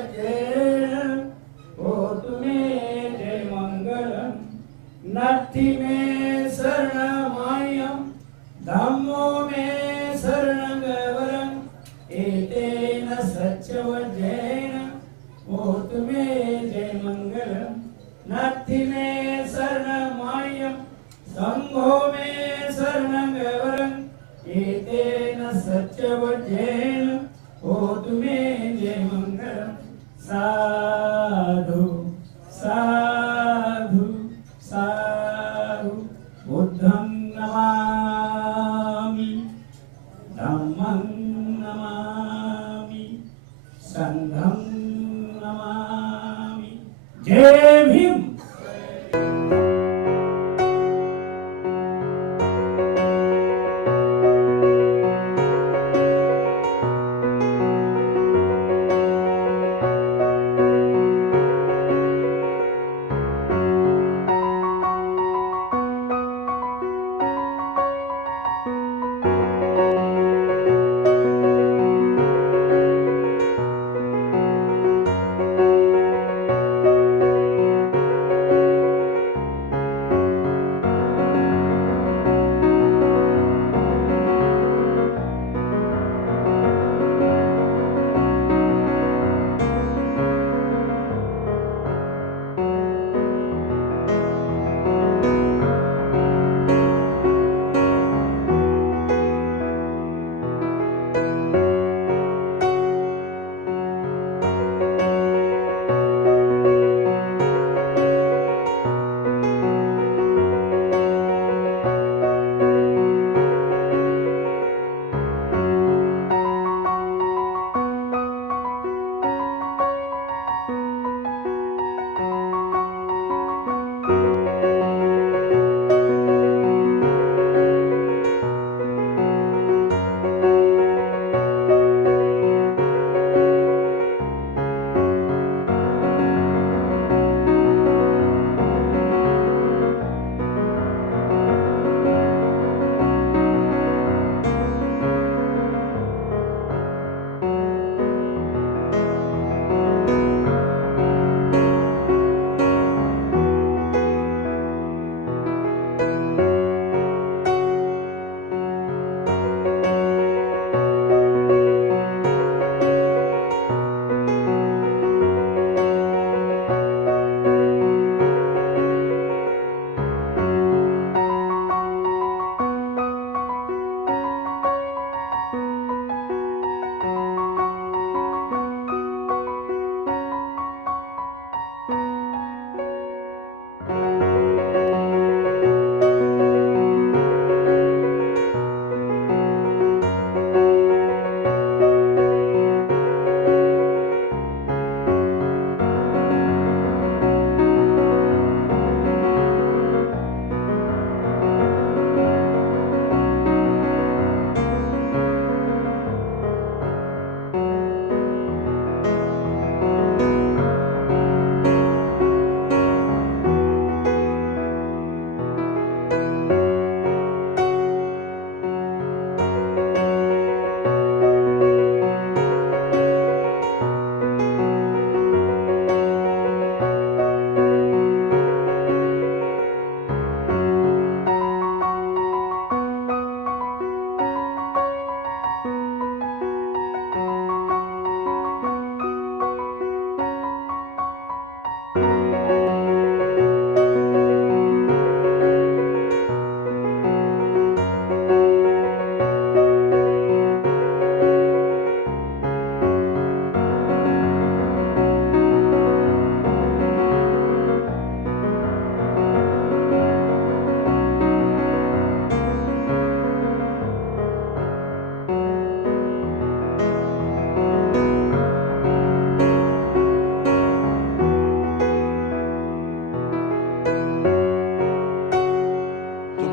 वज्रेण होतु मे जय मंगलम। नत्थि मे शरणमायं धम्मो मे शरणं वरं। एतेन सत्यवज्रेण होतु मे जय मंगलम। नत्थि मे शरणमायं संघो मे शरणं वरं। एतेन सत्यवज्रेण होतु मे जय मंगलम। साधु साधु साधु। बुद्धं नमामि धम्मं नमामि संघं नमामि। जय भीम।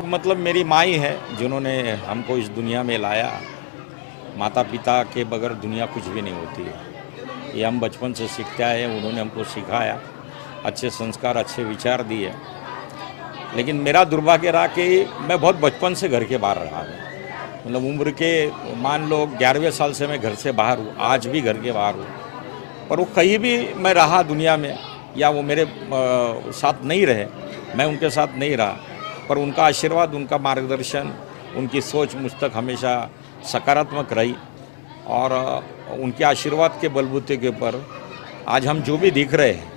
मतलब मेरी माँ ही है जिन्होंने हमको इस दुनिया में लाया। माता पिता के बगैर दुनिया कुछ भी नहीं होती है। ये हम बचपन से सीखते आए हैं, उन्होंने हमको सिखाया, अच्छे संस्कार अच्छे विचार दिए। लेकिन मेरा दुर्भाग्य रहा कि मैं बहुत बचपन से घर के बाहर रहा हूँ। मतलब उम्र के मान लो 11वें साल से मैं घर से बाहर हूँ, आज भी घर के बाहर हूँ। पर वो कहीं भी मैं रहा दुनिया में या वो मेरे साथ नहीं रहे, मैं उनके साथ नहीं रहा, पर उनका आशीर्वाद, उनका मार्गदर्शन, उनकी सोच मुझ तक हमेशा सकारात्मक रही। और उनके आशीर्वाद के बलबूते के ऊपर आज हम जो भी दिख रहे हैं,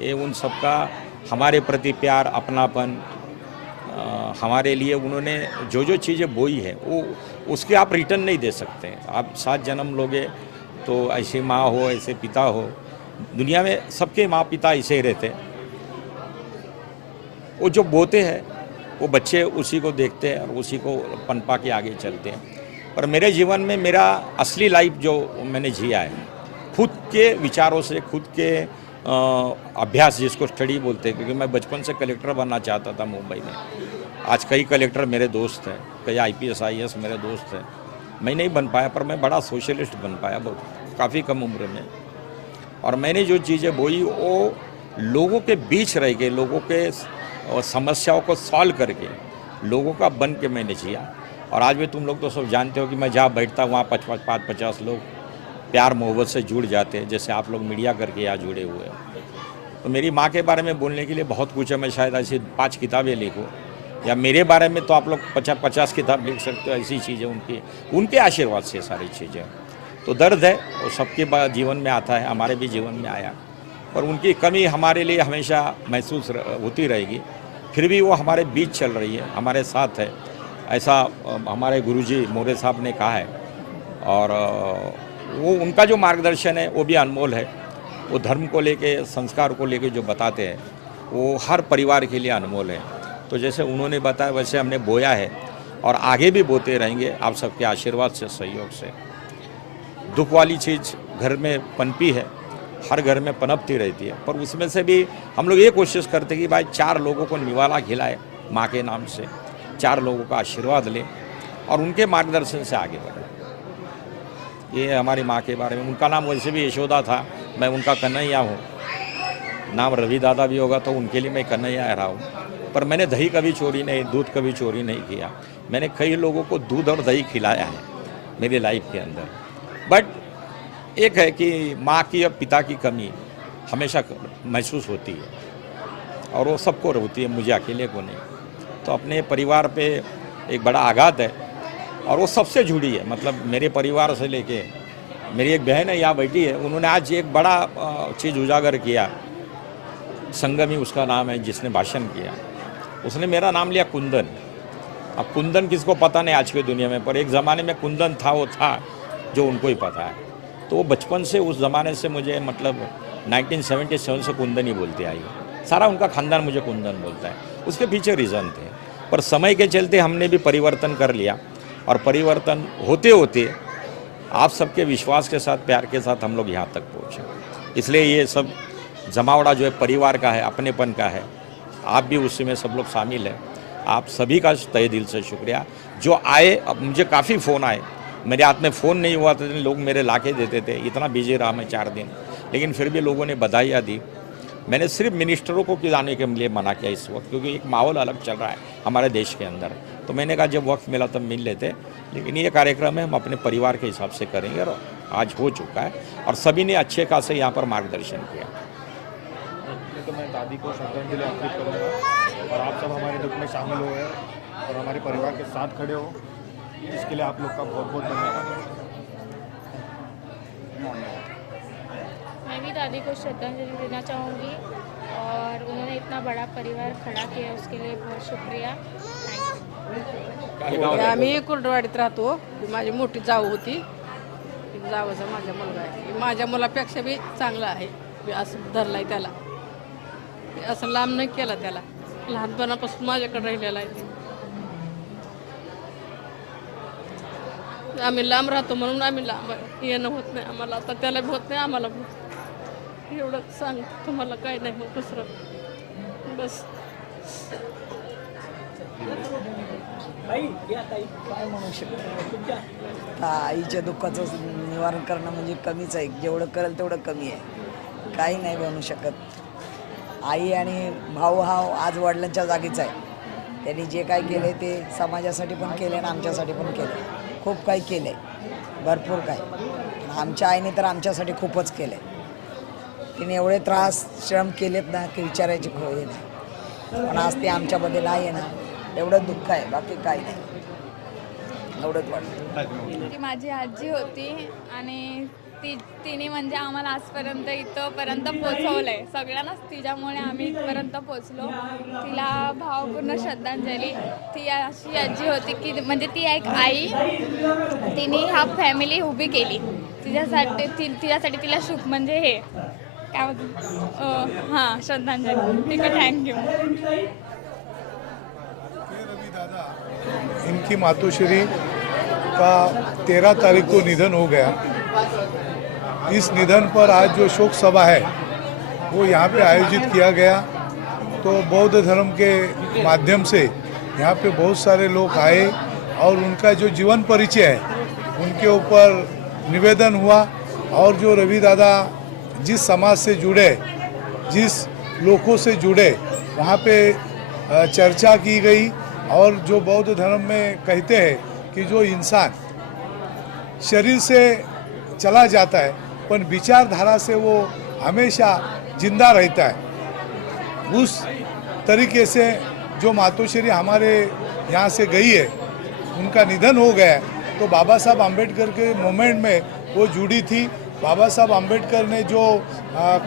ये उन सबका हमारे प्रति प्यार, अपनापन, हमारे लिए उन्होंने जो जो चीज़ें बोई है वो उसके आप रिटर्न नहीं दे सकते। आप 7 जन्म लोगे तो ऐसी माँ हो, ऐसे पिता हो, दुनिया में सबके माँ पिता ऐसे ही रहते हैं। वो जो बोते हैं वो बच्चे उसी को देखते हैं और उसी को पनपा के आगे चलते हैं। पर मेरे जीवन में मेरा असली लाइफ जो मैंने जिया है, खुद के विचारों से, खुद के अभ्यास, जिसको स्टडी बोलते हैं, क्योंकि मैं बचपन से कलेक्टर बनना चाहता था मुंबई में। आज कई कलेक्टर मेरे दोस्त हैं, कई IPS IAS मेरे दोस्त हैं। मैं नहीं बन पाया, पर मैं बड़ा सोशलिस्ट बन पाया बहुत काफ़ी कम उम्र में। और मैंने जो चीज़ें बोई वो लोगों के बीच रह के, लोगों के समस्याओं को सॉल्व करके, लोगों का बन के मैंने जिया। और आज भी तुम लोग तो सब जानते हो कि मैं जहाँ बैठता वहाँ 50 लोग प्यार मोहब्बत से जुड़ जाते हैं, जैसे आप लोग मीडिया करके यहाँ जुड़े हुए हो। तो मेरी माँ के बारे में बोलने के लिए बहुत कुछ है। मैं शायद ऐसी 5 किताबें लिखूँ, या मेरे बारे में तो आप लोग 50 किताब लिख सकते हो। ऐसी चीज़ें उनके आशीर्वाद से सारी चीज़ें। तो दर्द है वो सबके जीवन में आता है, हमारे भी जीवन में आया, पर उनकी कमी हमारे लिए हमेशा महसूस होती रहेगी। फिर भी वो हमारे बीच चल रही है, हमारे साथ है, ऐसा हमारे गुरुजी मोरे साहब ने कहा है। और वो उनका जो मार्गदर्शन है वो भी अनमोल है। वो धर्म को लेके, संस्कार को लेके जो बताते हैं वो हर परिवार के लिए अनमोल है। तो जैसे उन्होंने बताया वैसे हमने बोया है और आगे भी बोते रहेंगे आप सबके आशीर्वाद से, सहयोग से। दुख वाली चीज़ घर में पनपी है, हर घर में पनपती रहती है, पर उसमें से भी हम लोग ये कोशिश करते हैं कि भाई 4 लोगों को निवाला खिलाए माँ के नाम से, 4 लोगों का आशीर्वाद लें और उनके मार्गदर्शन से आगे बढ़ें। ये हमारी माँ के बारे में। उनका नाम वैसे भी यशोदा था, मैं उनका कन्हैया हूँ। नाम रवि दादा भी होगा तो उनके लिए मैं कन्हैया रहा हूँ। पर मैंने दही कभी चोरी नहीं, दूध कभी चोरी नहीं किया। मैंने कई लोगों को दूध और दही खिलाया है मेरी लाइफ के अंदर। बट एक है कि माँ की और पिता की कमी हमेशा महसूस होती है और वो सबको होती है, मुझे अकेले को नहीं। तो अपने परिवार पे एक बड़ा आघात है और वो सबसे जुड़ी है। मतलब मेरे परिवार से लेके मेरी एक बहन है यहाँ बैठी है, उन्होंने आज एक बड़ा चीज़ उजागर किया। संगमी उसका नाम है, जिसने भाषण किया, उसने मेरा नाम लिया कुंदन। अब कुंदन किसको पता नहीं आज की दुनिया में, पर एक ज़माने में कुंदन था, वो था जो उनको ही पता है। तो वो बचपन से उस ज़माने से मुझे, मतलब 1977 से कुंदन ही बोलते आई। सारा उनका खानदान मुझे कुंदन बोलता है। उसके पीछे रीज़न थे, पर समय के चलते हमने भी परिवर्तन कर लिया और परिवर्तन होते होते आप सबके विश्वास के साथ, प्यार के साथ हम लोग यहाँ तक पहुँचे। इसलिए ये सब जमावड़ा जो है परिवार का है, अपनेपन का है। आप भी उसी में सब लोग शामिल हैं। आप सभी का तहे दिल से शुक्रिया जो आए। अब मुझे काफ़ी फ़ोन आए, मेरे हाथ में फ़ोन नहीं हुआ था, लोग मेरे लाके देते थे। इतना बिजी रहा मैं 4 दिन, लेकिन फिर भी लोगों ने बधाइयाँ दी। मैंने सिर्फ मिनिस्टरों को जाने के लिए मना किया इस वक्त, क्योंकि एक माहौल अलग चल रहा है हमारे देश के अंदर। तो मैंने कहा जब वक्त मिला तब मिल लेते, लेकिन ये कार्यक्रम है हम अपने परिवार के हिसाब से करेंगे और आज हो चुका है और सभी ने अच्छे खासे यहाँ पर मार्गदर्शन किया। तो मैं दादी को श्रद्धांजलि अर्पित करूँगा और आप सब हमारे दुख में शामिल हुए और हमारे परिवार के साथ खड़े हो, इसके लिए आप लोग का बहुत बहुत धन्यवाद। मैं भी दादी को श्रद्धांजलि देना चाहूँगी और उन्होंने इतना बड़ा परिवार खड़ा किया उसके लिए बहुत शुक्रिया। आम्ही कुर्डवाडीत राहतो। ती माझी मोठी जाऊ होती, ती जावचा माझा मुलगा आहे। माझ्या मुलापेक्षा बी चांगला आहे, मी असं धरलाय त्याला, मी असं लांब नाही केला त्याला, लहानपणापासून माझ्याकडे राहिलेला आहे। आम्ही लांब राहतो म्हणून आम्ही लांब येणं होत नाही आम्हाला, आता त्याला बी होत नाही आम्हाला बी। एवढं सांग तुम्हाला काय नाही मग दुसरं बस। आईच्या दुःखाचं निवारण करणं म्हणजे कमीच आहे, जेवढं करेल तेवढं कमी आहे, काही नाही बनवू शकत। आई आणि भाऊ हा आज वडिलांच्या जागीच आहे। त्यांनी जे काय केले ते समाजासाठी पण केले आणि आमच्यासाठी पण केले, खूप काही केले, भरपूर काही। आमच्या आईने तर आमच्यासाठी खूपच केले। तिने एवढे त्रास श्रम केलेत ना की विचारायची खोय नाही. पण आज ती आमच्यामध्ये नाही आहे ना, एवढं दुःख आहे, बाकी काही नाही. एवढंच वाटतं. ती माझी आजी होती आणि तिने म्हणजे आम्हाला आजपर्यंत इथंपर्यंत पोचवलंय. सगळ्यांनाच तिच्यामुळे आम्ही इथपर्यंत पोचलो. तिला भावपूर्ण श्रद्धांजली. ती अशी आजी होती की म्हणजे ती एक आई, तिने हा फॅमिली उभी केली. तिच्यासाठी तिला शुभ म्हणजे हे काय बोलतो हां श्रद्धांजली. ठीक आहे, थँक्यू. रवि दादा, इनकी मातोश्री का 13 तारीख को निधन हो गया. इस निधन पर आज जो शोक सभा है वो यहाँ पे आयोजित किया गया. तो बौद्ध धर्म के माध्यम से यहाँ पे बहुत सारे लोग आए और उनका जो जीवन परिचय है उनके ऊपर निवेदन हुआ. और जो रवि दादा जिस समाज से जुड़े, जिस लोगों से जुड़े, वहाँ पे चर्चा की गई. और जो बौद्ध धर्म में कहते हैं कि जो इंसान शरीर से चला जाता है पर विचारधारा से वो हमेशा जिंदा रहता है, उस तरीके से जो मातोश्री हमारे यहाँ से गई है, उनका निधन हो गया है. तो बाबा साहब आम्बेडकर के मूवमेंट में वो जुड़ी थी. बाबा साहब आम्बेडकर ने जो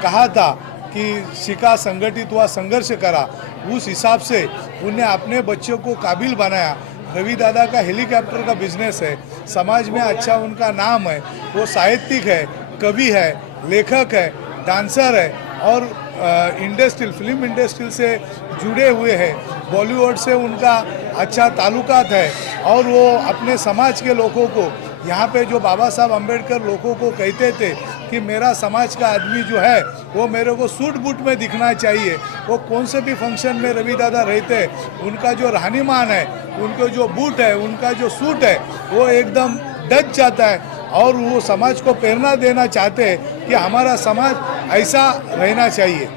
कहा था कि शिका संगठित हुआ, संघर्ष करा, उस हिसाब से उन्हें अपने बच्चों को काबिल बनाया. रवि दादा का हेलीकॉप्टर का बिजनेस है, समाज में अच्छा उनका नाम है. वो साहित्यिक है, कवि है, लेखक है, डांसर है और फिल्म इंडस्ट्री से जुड़े हुए हैं. बॉलीवुड से उनका अच्छा ताल्लुकात है. और वो अपने समाज के लोगों को, यहाँ पे जो बाबा साहब अम्बेडकर लोगों को कहते थे कि मेरा समाज का आदमी जो है वो मेरे को सूट बूट में दिखना चाहिए. वो कौन से भी फंक्शन में रवि दादा रहते हैं, उनका जो रहनीमान है, उनको जो बूट है, उनका जो सूट है, वो एकदम डच जाता है. और वो समाज को प्रेरणा देना चाहते हैं कि हमारा समाज ऐसा रहना चाहिए.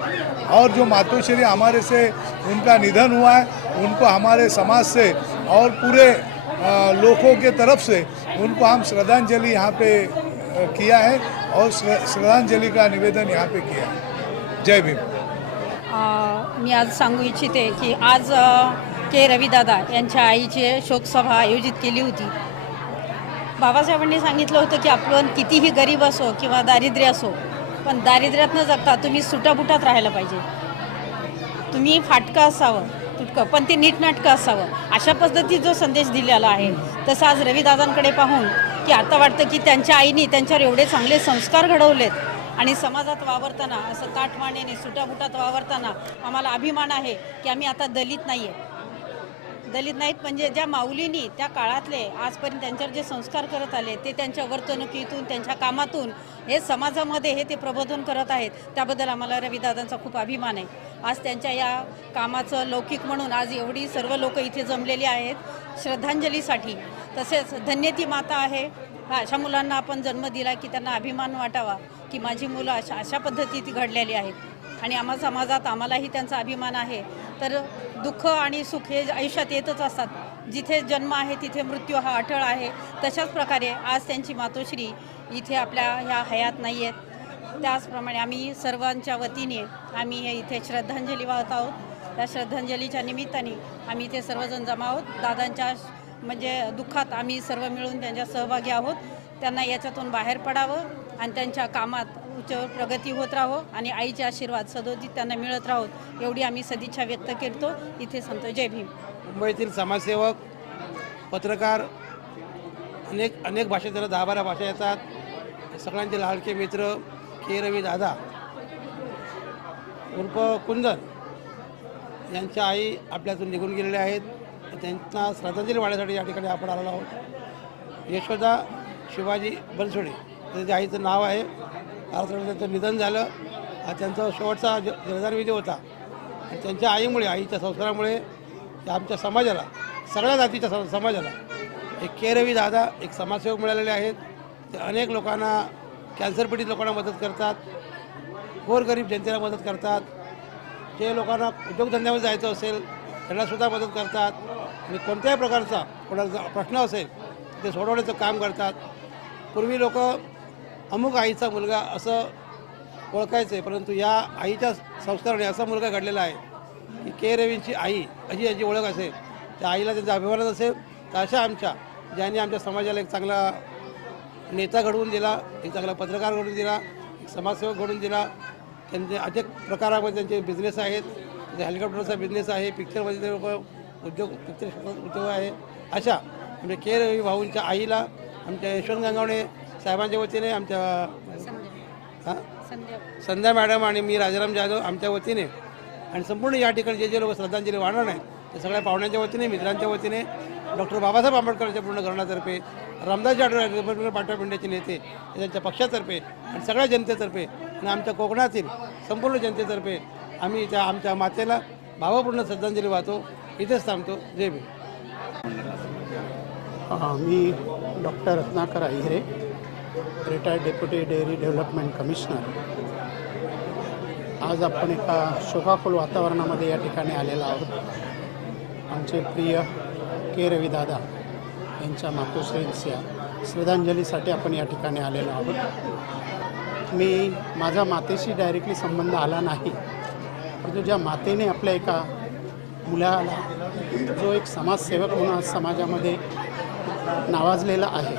और जो मातोश्री हमारे से उनका निधन हुआ है, उनको हमारे समाज से और पूरे लोगों के तरफ से उनको हम श्रद्धांजलि यहाँ पे किया है और श्रद्धांजलि का निवेदन यहाँ पे किया है. जय भीम. मी आज सांगू इच्छिते की आज के रविदादा यांच्या आईची शोकसभा आयोजित केली होती. बाबासाहेबांनी सांगितलं होतं की आपण कितीही गरीब असो किंवा दारिद्र्य असो, पण दारिद्र्यात न जगता तुम्ही सुटाबुटात राहायला पाहिजे. तुम्ही फाटकं असावं, तुटकं, पण ते नीटनाटकं असावं, अशा पद्धतीत जो संदेश दिलेला आहे. तसं आज रविदादांकडे पाहून की आता वाटतं की त्यांच्या आईने त्यांच्यावर एवढे चांगले संस्कार घडवलेत आणि समाजात वावरताना असं ताठमानेने सुटाबुटात वावरताना आम्हाला अभिमान आहे की आम्ही आता दलित नाही आहे. दलित नाहीत म्हणजे ज्या माऊलींनी त्या काळातले आजपर्यंत त्यांच्यावर जे संस्कार करत आले ते त्यांच्या वर्तणुकीतून, त्यांच्या कामातून हे समाजामध्ये हे ते प्रबोधन करत आहेत. त्याबद्दल आम्हाला रविदादांचा खूप अभिमान आहे. आज त्यांच्या या कामाचं लौकिक म्हणून आज एवढी सर्व लोक इथे जमलेली आहेत श्रद्धांजलीसाठी. तसेच धन्य ती माता आहे. अशा मुलांना आपण जन्म दिला की त्यांना अभिमान वाटावा की माझी मुलं अशा पद्धतीत घडलेली आहेत आणि आम्हा समाजात आम्हालाही त्यांचा अभिमान आहे. तर दुःख आणि सुख हे आयुष्यात येतच असतात. जिथे जन्म आहे तिथे मृत्यू हा अटळ आहे. तशाच प्रकारे आज त्यांची मातोश्री इथे आपल्या ह्या हयात नाही आहेत. त्याचप्रमाणे आम्ही सर्वांच्या वतीने आम्ही हे इथे श्रद्धांजली वाहत आहोत. त्या श्रद्धांजलीच्या निमित्ताने आम्ही इथे सर्वजण जमा आहोत. दादांच्या म्हणजे दुःखात आम्ही सर्व मिळून त्यांच्या सहभागी आहोत. त्यांना याच्यातून बाहेर पडावं आणि त्यांच्या कामात उच्च प्रगती होत राहो आणि आईचे आशीर्वाद सदोदित त्यांना मिळत राहोत एवढी आम्ही सदिच्छा व्यक्त करतो. इथे सांगतो जय भीम. मुंबईतील समाजसेवक, पत्रकार, अनेक भाषेत, 10-12 भाषा येतात. सगळ्यांचे लाडके मित्र के रवी दादा उर्फ कुंदन यांच्या आई आपल्यातून निघून गेलेल्या आहेत. त्यांना श्रद्धांजली वाढण्यासाठी या ठिकाणी आपण आलेलो आहोत. यशोदा शिवाजी बनसोडे त्यांच्या आईचं नाव आहे. आज त्यांचं निधन झालं. त्यांचा शेवटचा जलदान विधी होता. त्यांच्या आईमुळे, आईच्या संस्कारामुळे आमच्या समाजाला, सगळ्या जातीच्या समाजाला एक के रवी दादा एक समाजसेवक मिळालेले आहेत. ते अनेक लोकांना, कॅन्सरपीडित लोकांना मदत करतात, गोरगरीब जनतेला मदत करतात. जे लोकांना उद्योगधंद्यामध्ये जायचं असेल त्यांनासुद्धा मदत करतात आणि कोणत्याही प्रकारचा कोणाचा प्रश्न असेल ते सोडवण्याचं काम करतात. पूर्वी लोक अमुक आईचा मुलगा असं ओळखायचं आहे, परंतु या आईच्या संस्काराने असा मुलगा घडलेला आहे की के रवींची आई अशी यांची ओळख असेल, त्या आईला त्यांचा अभिमानच असेल. तर अशा आमच्या ज्यांनी आमच्या समाजाला एक चांगला नेता घडवून दिला, एक चांगला पत्रकार घडवून दिला, एक समाजसेवक घडवून दिला. त्यांचे अनेक प्रकारामध्ये त्यांचे बिझनेस आहेत, हेलिकॉप्टरचा बिझनेस आहे, पिक्चरमध्ये ते लोक पिक्चर उद्योग आहे. अशा म्हणजे के रवी भाऊंच्या आईला आमच्या यशवंत गंगावणे साहेबांच्या वतीने, आमच्या संध्या मॅडम आणि मी राजाराम जाधव आमच्या वतीने आणि संपूर्ण या ठिकाणी जे लोक श्रद्धांजली वाहणार आहेत ते सगळ्या पाहुण्यांच्या वतीने, मित्रांच्या वतीने, डॉक्टर बाबासाहेब आंबेडकरांच्या पूर्ण घराण्यातर्फे, रामदास आठवले पाठ्यापिंड्याचे नेते त्यांच्या पक्षातर्फे आणि सगळ्या जनतेतर्फे आणि आमच्या कोकणातील संपूर्ण जनतेतर्फे आम्ही त्या आमच्या मातेला भावपूर्ण श्रद्धांजली वाहतो. इथेच थांबतो. जय भीम. मी doctor Ratnakar Ahire, retired deputy dairy development commissioner. आज आपण एका शोकाकुल वातावरणामध्ये या ठिकाणी आलेलो आहोत. आमचे प्रिय के रविदादा यांच्या मातोश्रींच्या श्रद्धांजलीसाठी आपण या ठिकाणी आलेलो आहोत. माझा मातेशी डायरेक्टली संबंध आला नाही, परंतु ज्या मातेने आपल्या एका मुलाला, जो एक समाजसेवक म्हणून आज समाजामध्ये नावाजलेला आहे,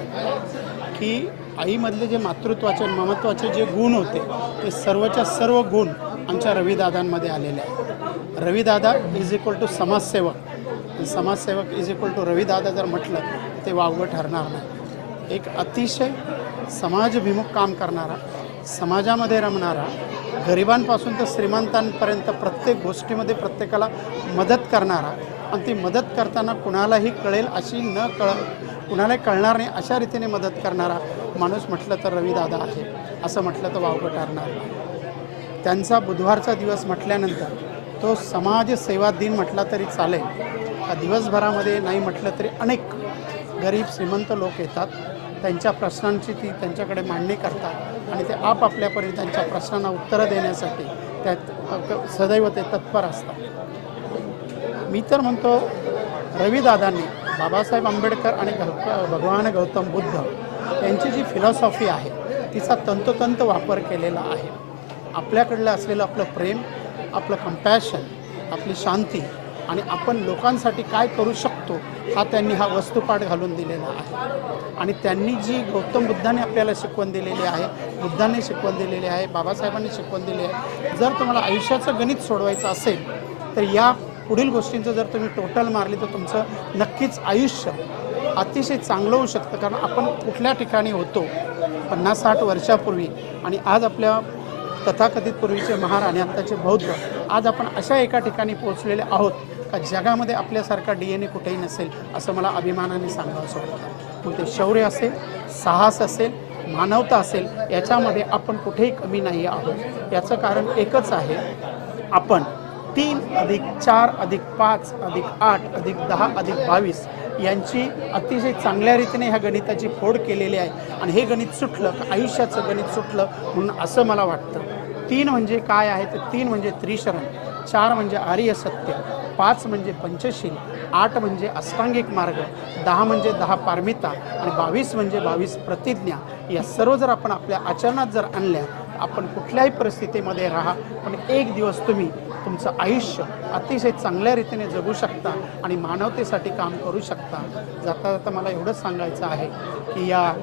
की आईमधले जे मातृत्वाचे ममत्वाचे जे गुण होते ते सर्वच्या सर्व गुण आमच्या रविदादांमध्ये आलेले आहेत. रविदादा इज इक्वल टू समाजसेवक, समाजसेवक इज इक्वल टू रविदादा जर म्हटलं ते वावगं ठरणार नाही. एक अतिशय समाजभिमुख काम करणारा, समाजामध्ये रमणारा, गरिबांपासून तर श्रीमंतांपर्यंत प्रत्येक गोष्टीमध्ये प्रत्येकाला मदत करणारा आणि ती मदत करताना कुणालाही कळेल अशी कुणालाही कळणार नाही अशा रीतीने मदत करणारा माणूस म्हटलं तर रविदादा आहे, असं म्हटलं तर वावगं ठरणार नाही. त्यांचा बुधवारचा दिवस म्हटल्यानंतर तो समाजसेवा दिन म्हटला तरी चालेल. का दिवसभरामध्ये नाही म्हटलं तरी अनेक गरीब श्रीमंत लोक येतात, त्यांच्या प्रश्नांची ती त्यांच्याकडे मांडणी करतात आणि ते आपापल्यापर्यंत त्यांच्या प्रश्नांना उत्तरं देण्यासाठी त्यात सदैव ते तत्पर असतात. मी तर म्हणतो रविदादांनी बाबासाहेब आंबेडकर आणि भगवान गौतम बुद्ध यांची जी फिलॉसॉफी आहे तिचा तंतोतंत वापर केलेला आहे. आपल्याकडलं असलेलं आपलं प्रेम, आपलं कंपॅशन, आपली शांती आणि आपण लोकांसाठी काय करू शकतो हा त्यांनी हा वस्तुपाठ घालून दिलेला आहे. आणि त्यांनी जी गौतम बुद्धाने आपल्याला शिकवण दिलेली आहे, बुद्धांनी शिकवण दिलेली आहे, बाबासाहेबांनी शिकवण दिली आहे. जर तुम्हाला आयुष्याचं गणित सोडवायचं असेल तर या पुढील गोष्टींचं जर तुम्ही टोटल मारली तर तुमचं नक्कीच आयुष्य अतिशय चांगलं होऊ शकतं. कारण आपण कुठल्या ठिकाणी होतो 50-60 वर्षापूर्वी आणि आज आपल्या तथाकथित पूर्वीचे महाराणी आत्ताचे बौद्ध, आज आपण अशा एका ठिकाणी पोहोचलेले आहोत का जगामध्ये आपल्यासारखा DNA कुठेही नसेल असं मला अभिमानाने सांगावंसं वाटतं. मग ते शौर्य असेल, साहस असेल, मानवता असेल, याच्यामध्ये आपण कुठेही कमी नाही आहोत. याचं कारण एकच आहे, आपण 3+4+5+8+10+22 यांची अतिशय चांगल्या रीतीने ह्या गणिताची फोड केलेली आहे. आणि हे गणित सुटलं का आयुष्याचं गणित सुटलं म्हणून असं मला वाटतं. 3 म्हणजे काय आहे तर 3 म्हणजे त्रिशरण, 4 म्हणजे आर्य सत्य, 5 म्हणजे पंचशील, 8 म्हणजे अष्टांगिक मार्ग, 10 म्हणजे 10 पारमिता आणि 22 म्हणजे 22 प्रतिज्ञा. या सर्व जर आपण आपल्या आचरणात जर आणल्या आपण कुठल्याही परिस्थितीमध्ये राहा, पण एक दिवस तुम्ही तुमचं आयुष्य अतिशय चांगल्या रीतीने जगू शकता आणि मानवतेसाठी काम करू शकता. जाता जाता मला एवढंच सांगायचं आहे की या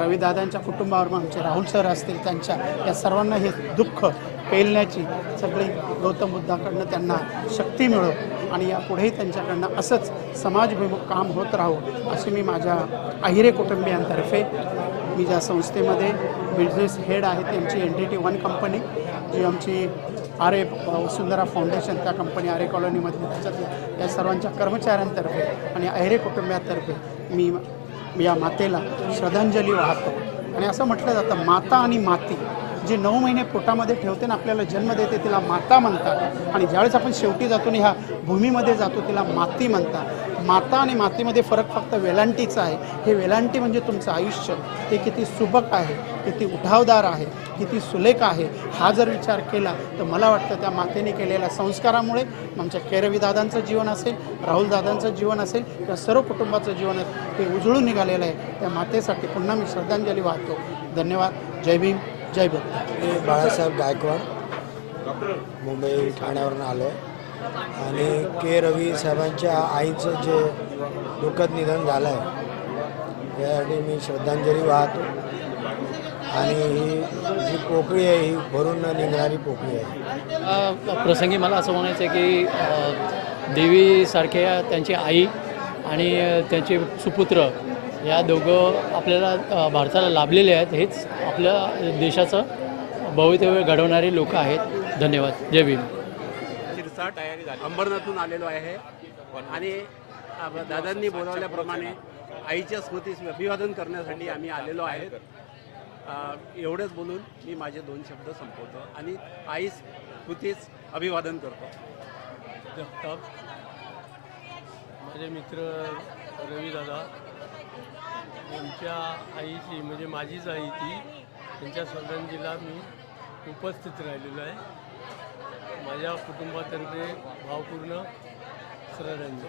रविदादांच्या कुटुंबावर आमचे राहुल सर असतील, त्यांच्या या सर्वांना हे दुःख पेलण्याची सगळी गौतम बुद्धाकडनं त्यांना शक्ती मिळो आणि यापुढेही त्यांच्याकडनं असंच समाजभिमुख काम होत राहो अशी मी माझ्या अहिरे कुटुंबियांतर्फे, मी ज्या संस्थेमध्ये बिझनेस हेड आहे ती आमची NTT1 कंपनी, जी आमची आरे वसुंधरा फाउंडेशन, त्या कंपनी आरे कॉलनीमधली, त्याच्यात या सर्वांच्या कर्मचाऱ्यांतर्फे आणि अहिरे कुटुंबियांतर्फे मी या मातेला श्रद्धांजली वाहतो. आणि असं म्हटलं जातं माता आणि माती, जी 9 महिने पोटामध्ये ठेवते ना, आपल्याला जन्म देते, तिला माता म्हणतात. आणि ज्यावेळेस आपण शेवटी जातो आणि ह्या भूमीमध्ये जातो तिला माती म्हणतात. माता आणि मातीमध्ये फरक फक्त वेलांटीचा आहे. हे वेलांटी म्हणजे तुमचं आयुष्य, ते किती सुबक आहे, किती उठावदार आहे, किती सुलेख आहे, हा जर विचार केला तर मला वाटतं त्या मातेने केलेल्या संस्कारामुळे आमच्या के रविदादांचं जीवन असेल, राहुलदादांचं जीवन असेल किंवा सर्व कुटुंबाचं जीवन हे उजळून निघालेलं आहे. त्या मातेसाठी पुन्हा मी श्रद्धांजली वाहतो. धन्यवाद. जय भीम, जय भक्त. मी बाळासाहेब गायकवाड मुंबई ठाण्यावरून आलो आहे आणि के रवी साहेबांच्या आईचं जे दुःखद निधन झालं आहे यासाठी मी श्रद्धांजली वाहतो. आणि ही जी पोकळी आहे ही भरून निघणारी पोकळी आहे. प्रसंगी मला असं म्हणायचं आहे की देवीसारख्या त्यांची आई आणि त्यांचे सुपुत्र या दोघं आपल्याला भारताला लाभलेले आहेत. हेच आपल्या देशाचं भवितव्य घडवणारे लोक आहेत. धन्यवाद. जय भीम. तयारी झाली. अंबरनाथून आलेलो आहे आणि दादांनी बोलावल्याप्रमाणे आईच्या स्मृतीस अभिवादन करण्यासाठी आम्ही आलेलो आहे. एवढंच बोलून मी माझे 2 शब्द संपवतो आणि आई स्मृतीस अभिवादन करतो. जगताप माझे मित्र रविदादा यांच्या आईची म्हणजे माझीच आई ती त्यांच्या श्रद्धांजलीला मी उपस्थित राहिलेलो आहे. माझ्या कुटुंबातर्फे भावपूर्ण श्रद्धांजली.